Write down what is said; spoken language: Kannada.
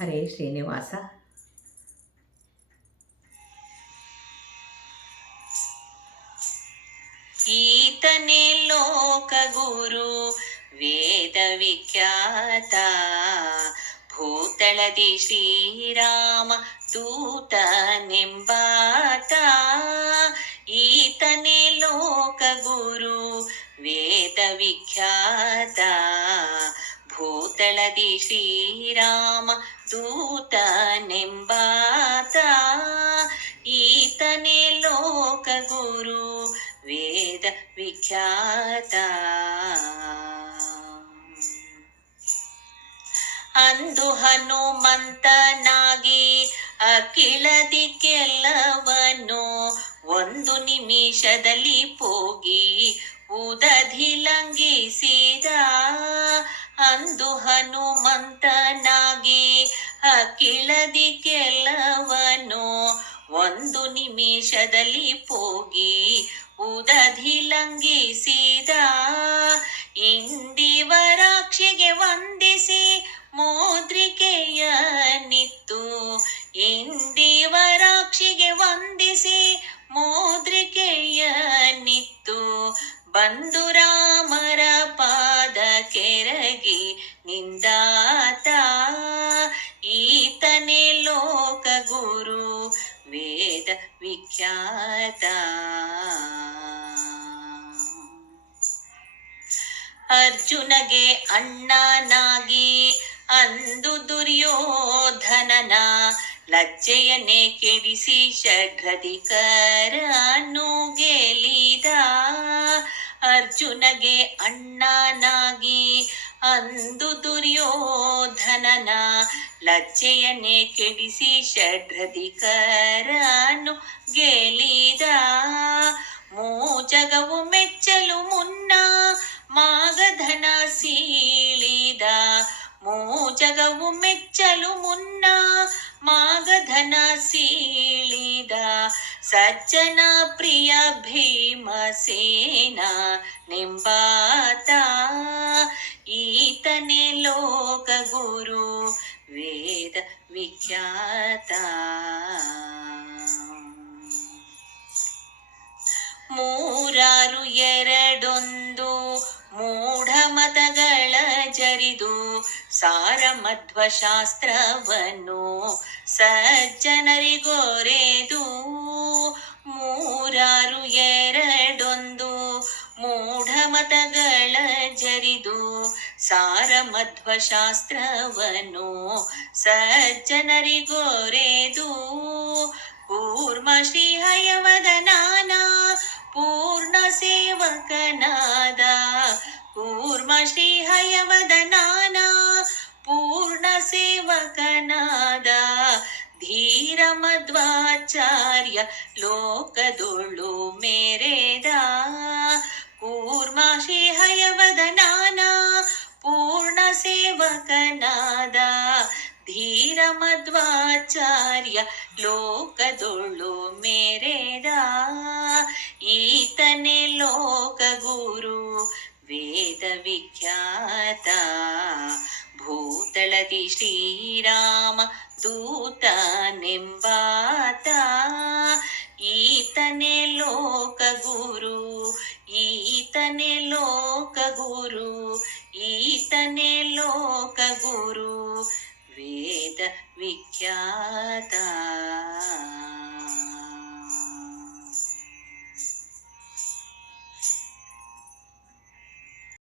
ಹರೇ ಶ್ರೀನಿವಾಸ. ಈತನೇ ಲೋಕಗುರು ವೇದ ವಿಖ್ಯಾತ, ಭೂತಳದಿ ಶ್ರೀರಾಮ ದೂತನೆಂಬಾತ. ಈತನೇ ಲೋಕಗುರು ವೇದ ವಿಖ್ಯಾತ, ಭೂತಳದಿ ಶ್ರೀರಾಮ ದೂತನೆಂಬಾತ. ಈತನೇ ಲೋಕಗುರು ವೇದ ವಿಖ್ಯಾತ. ಅಂದು ಹನುಮಂತನಾಗಿ ಅಖಿಳದಿ ಕೆಲವನ್ನು ಒಂದು ನಿಮಿಷದಲ್ಲಿ ಪೋಗಿ ಉದಧಿ ಲಂಘಿಸಿದ. ಅಂದು ಹನುಮಂತನಾಗಿ ಅಖಿಳದಿ ಕೆಲವನ್ನು ಒಂದು ನಿಮಿಷದಲ್ಲಿ ಪೋಗಿ ಉದಧಿ ಲಂಘಿಸಿದ. ಇಂದಿವರಾಕ್ಷಿಗೆ ವಂದಿಸಿ ಮುದ್ರಿಕೆಯನ್ನಿತ್ತು, ಇಂದಿವರಾಕ್ಷಿಗೆ ವಂದಿಸಿ ಮುದ್ರಿಕೆಯನ್ನಿತ್ತು. ಬಂದು ರಾಮರ ಪಾದ ಕೆರಗಿ ನಿಂದಾತ. ಈತನೇ ಲೋಕಗುರು ವೇದ ವಿಖ್ಯಾತ. ಅರ್ಜುನಗೆ ಅಣ್ಣನಾಗಿ ಅಂದು ದುರ್ಯೋಧನನ ಲಜ್ಜೆಯನ್ನೇ ಕೆಡಿಸಿ ಷಡ್ರಧಿಕರನ್ನು ಗೆಲಿದ. ಅರ್ಜುನಗೆ ಅಣ್ಣನಾಗಿ ಅಂದು ದುರ್ಯೋಧನನ ಲಜ್ಜೆಯನ್ನೇ ಕೆಡಿಸಿ ಷಡ್ರಧಿಕರನ್ನು ಗೆಲಿದ. ಮೂಜಗವು ಮೆಚ್ಚಲು ಮುನ್ನ ಮಾಗಧನ ಸೀಳಿದ. ಮೂಜಗವು ಮೆಚ್ಚಲು ಮುನ್ನ ಮಾಗಧನ ಸೀಳಿದ. ಸಜ್ಜನ ಪ್ರಿಯ ಭೀಮಸೇನ ನೆಂಬಾತ. ಈತನೇ ಲೋಕಗುರು ವೇದ ವಿಖ್ಯಾತ. ಮೂರಾರು ಎರಡೊಂದು ಮೂಢಮತಗಳ ಜರಿದು ಸಾರಮಧ್ವಶಾಸ್ತ್ರವನ್ನು ಸಜ್ಜನರಿಗೊರೆದು. ಮೂರಾರು ಎರಡೊಂದು ಮೂಢಮತಗಳ ಜರಿದು ಸಾರಮಧ್ವಶಾಸ್ತ್ರವನ್ನು ಸಜ್ಜನರಿಗೊರೆದು. ಕೂರ್ಮ ಶ್ರೀ ಹಯವದನಾನ ಪೂರ್ಣ ಸೇವಕನಾದ. ಕೂರ್ಮ ಶ್ರೀ ಹಯವದನಾನ ಪೂರ್ಣ ಸೇವಕನಾದ. ಧೀರ ಮಧ್ವಾಚಾರ್ಯ ಲೋಕದೊಳು ಮೆರೆದ. ಕೂರ್ಮ ಶ್ರೀ ಹಯವದನಾನ ಪೂರ್ಣ ಸೇವಕನಾದ. ಧೀರ ಮಧ್ವಾಚಾರ್ಯ ಲೋಕದೊಳು ಮೆರೆದ. ಈತನೇ ಲೋಕಗುರು ವೇದ ವಿಖ್ಯಾತ. ಭೂತಳದಿ ಶ್ರೀರಾಮ ದೂತನೆಂಬಾತ. ಈತನೇ ಲೋಕಗುರು, ಈತನೇ ಲೋಕಗುರು, ಈತನೇ ಲೋಕಗುರು ವೇದ ವಿಖ್ಯಾತ.